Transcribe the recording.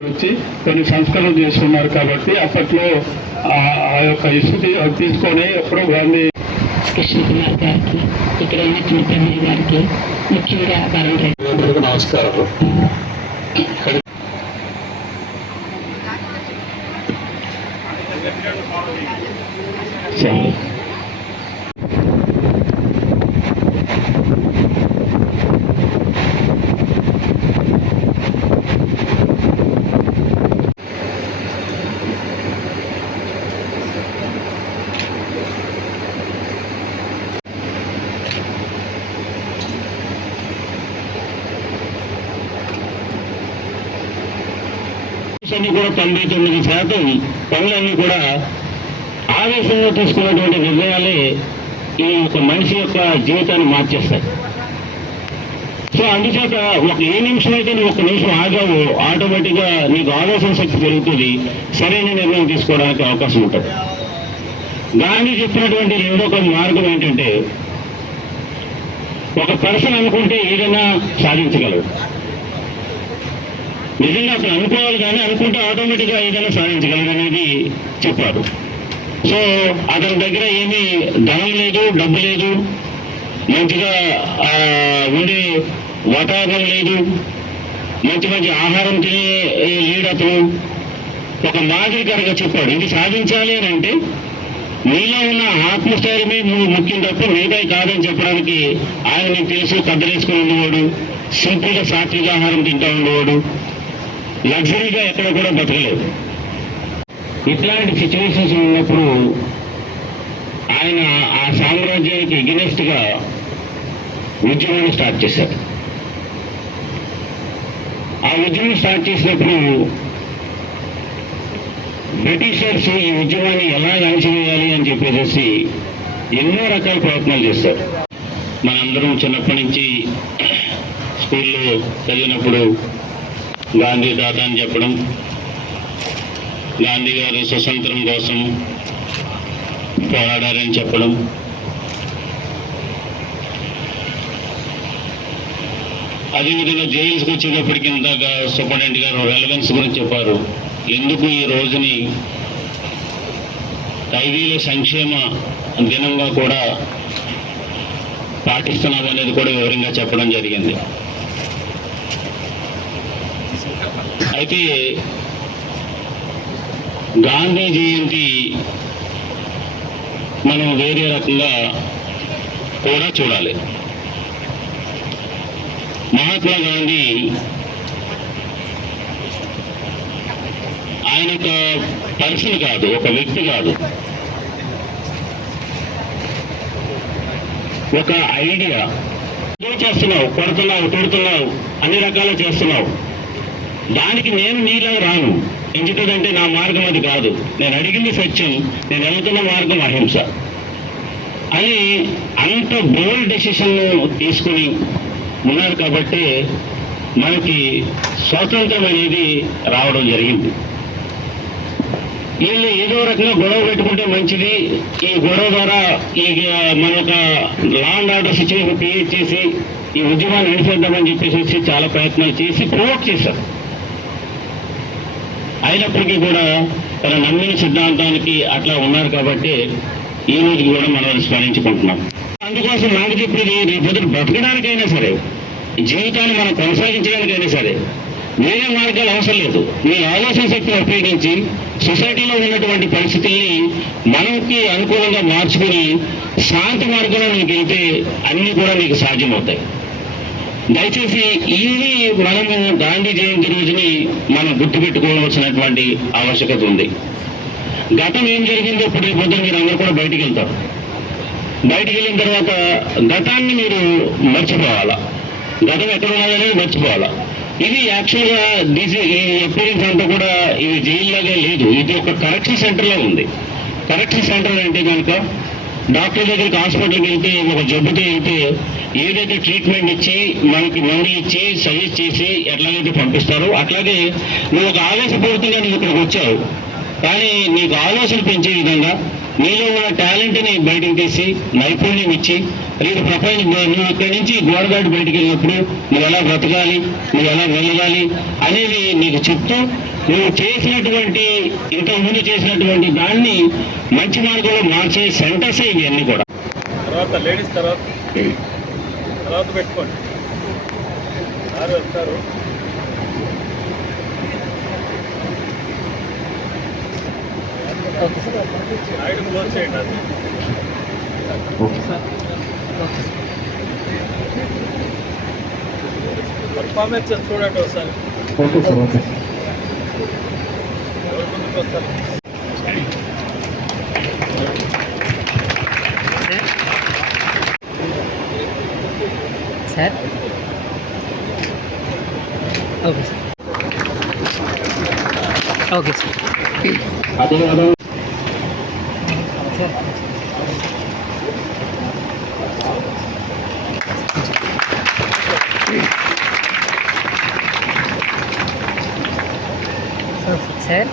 వచ్చి కొన్ని సంస్కరణలు చేసుకున్నారు కాబట్టి అప్పట్లో ఆ ఆ యొక్క ఇష్యూ తీ- తీసుకొని ఎప్పుడో గాంధీ కృష్ణ కుమార్ గారికి ఇక్కడ ఉన్న చిన్నతమ్మి గారికి ముఖ్యంగా వరుణ్ రెడ్డి అందరికీ నమస్కారం సరే. అన్ని కూడా తొంభై తొమ్మిది శాతం పనులన్నీ కూడా ఆవేశంగా తీసుకున్నటువంటి నిర్ణయాలే ఈ యొక్క మనిషి యొక్క జీవితాన్ని మార్చేస్తాయి. సో అందుచేత ఒక ఏ నిమిషం అయితే నువ్వు ఒక నిమిషం ఆగావు ఆటోమేటిక్గా నీకు ఆలోచన శక్తి పెరుగుతుంది. సరైన నిర్ణయం తీసుకోవడానికి అవకాశం ఉంటుంది. గాంధీ చెప్పినటువంటి రెండో ఒక మార్గం ఏంటంటే ఒక పర్సన్ అనుకుంటే ఏదైనా సాధించగలడు. నిజంగా అసలు అనుకోవాలి కానీ అనుకుంటే ఆటోమేటిక్గా ఏదైనా సాధించగలరు అనేది చెప్పారు. సో అతని దగ్గర ఏమీ ధనం లేదు డబ్బు లేదు. మంచిగా ఉండే వాతావరణం లేదు. మంచి మంచి ఆహారం తినే ఏ, లేడు అతను. ఒక మాదిరికరంగా చెప్పాడు. ఇది సాధించాలి అని అంటే నీలో ఉన్న ఆత్మస్థైర్యమే ము- ముఖ్యం తప్ప మిగతా కాదని చెప్పడానికి ఆయన నీకు తెలుసు కద్దరేసుకుని ఉండేవాడు. సింపుల్గా సాత్విక ఆహారం తింటా ఉండేవాడు. లగ్జరీగా ఎక్కడ కూడా బతకలేదు. ఇట్లాంటి సిచ్యువేషన్స్ ఉన్నప్పుడు ఆయన ఆ సామ్రాజ్యానికి ఎగినెస్ట్గా ఉద్యమాన్ని స్టార్ట్ చేశారు. ఆ ఉద్యమం స్టార్ట్ చేసినప్పుడు బ్రిటిషర్స్ ఈ ఉద్యమాన్ని ఎలా అణచివేయాలి అని చెప్పేసి ఎన్నో రకాల ప్రయత్నాలు చేస్తారు మనందరం చిన్నప్పటి నుంచి స్కూల్లో చదివినప్పుడు గాంధీ దాత అని చెప్పడం గాంధీ గారు స్వతంత్రం కోసం పోరాడారని చెప్పడం. అదేవిధంగా జైల్స్కి వచ్చేటప్పటికి ఇందాక సూపరింటెండెంట్ గారు రెలవెన్స్ గురించి చెప్పారు. ఎందుకు ఈ రోజుని ఖైదీల సంక్షేమ దినంగా కూడా పాటిస్తున్నారు అనేది కూడా వివరంగా చెప్పడం జరిగింది. అయితే గాంధీ జయంతి మనం వేరే రకంగా కూడా చూడాలి. మహాత్మా గాంధీ ఆయన ఒక పర్సన్ కాదు ఒక వ్యక్తి కాదు. ఒక ఐడియా. ఏం చేస్తున్నావు కొడుతున్నావు తిడుతున్నావు అన్ని రకాలు చేస్తున్నావు. దానికి నేను నీలా రాను. ఎందుకంటే నా మార్గం అది కాదు. నేను అడిగింది సత్యం. నేను వెళ్తున్న మార్గం అహింస. అని అంత బోల్డ్ డెసిషన్ తీసుకుని ఉన్నారు కాబట్టి మనకి స్వాతంత్రం అనేది రావడం జరిగింది. వీళ్ళు ఏదో రకంగా గొడవ పెట్టుకుంటే మంచిది. ఈ గొడవ ద్వారా ఈ మన యొక్క law and order situation create చేసి ఈ ఉద్యమాన్ని నడిపేద్దామని చెప్పేసి చాలా ప్రయత్నాలు చేసి ప్రమోట్ చేశారు. అయినప్పటికీ కూడా తన నమ్మిన సిద్ధాంతానికి అట్లా ఉన్నారు కాబట్టి ఈ రోజు కూడా మనం స్మరించుకుంటున్నాం. అందుకోసం నాకు చెప్పేది రేపు బ్రతకడానికైనా సరే జీవితాన్ని మనం కొనసాగించడానికైనా సరే వేరే మార్గాలు అవసరం లేదు. మీ ఆలోచన శక్తిని ఉపయోగించి సొసైటీలో ఉన్నటువంటి పరిస్థితుల్ని మనకి అనుకూలంగా మార్చుకుని శాంతి మార్గంలో నీకు వెళ్తే అన్నీ కూడా నీకు సాధ్యమవుతాయి. దయచేసి ఇది మనము గాంధీ జయంతి రోజుని మనం గుర్తుపెట్టుకోవాల్సినటువంటి ఆవశ్యకత ఉంది. గతం ఏం జరిగిందో ఇప్పుడు పొద్దున పొద్దున్న మీరు అందరూ కూడా బయటికి వెళ్తారు. బయటికి వెళ్ళిన తర్వాత గతాన్ని మీరు మర్చిపోవాలా? గతం ఎక్కడ ఉన్నదనేది మర్చిపోవాలా? ఇది యాక్చువల్గా డిసి ఈ ఎక్స్పీరియన్స్ అంతా కూడా ఇది జైల్లాగా లేదు. ఇది ఒక కరెక్షన్ సెంటర్లో ఉంది. కరెక్షన్ సెంటర్ అంటే కనుక డాక్టర్ దగ్గరికి హాస్పిటల్కి వెళ్తే ఒక జబ్బుతో వెళ్తే ఏదైతే ట్రీట్మెంట్ ఇచ్చి మనకి మందులు ఇచ్చి సజెస్ట్ చేసి ఎట్లాగైతే పంపిస్తారో అట్లాగే నువ్వు ఒక ఆవేశపూరితంగా నువ్వు ఇక్కడికి వచ్చావు. కానీ నీకు ఆలోచన పెంచే విధంగా నీలో ఉన్న టాలెంట్ని బయటకు తీసి నైపుణ్యం ఇచ్చి రేపు ప్రపంచం నువ్వు ఇక్కడి నుంచి గోడ దాటి వెళ్ళినప్పుడు నువ్వు ఎలా బ్రతకాలి నువ్వు ఎలా వెళ్ళగాలి అనేది నీకు చెప్తూ నువ్వు చేసినటువంటి ఇంతకు ముందు చేసినటువంటి దాన్ని మంచి మార్గంలో మార్చే సెంటర్స్ ఇవన్నీ కూడా. తర్వాత లేడీస్ తర్వాత తర్వాత పెట్టుకోండి. పర్ఫార్మెన్స్ చూడండి ఒకసారి ఓకే సార్ ఓకే ఎవరు ముందుకు వస్తారు sir okay sir okay sir అదేవిధంగా సార్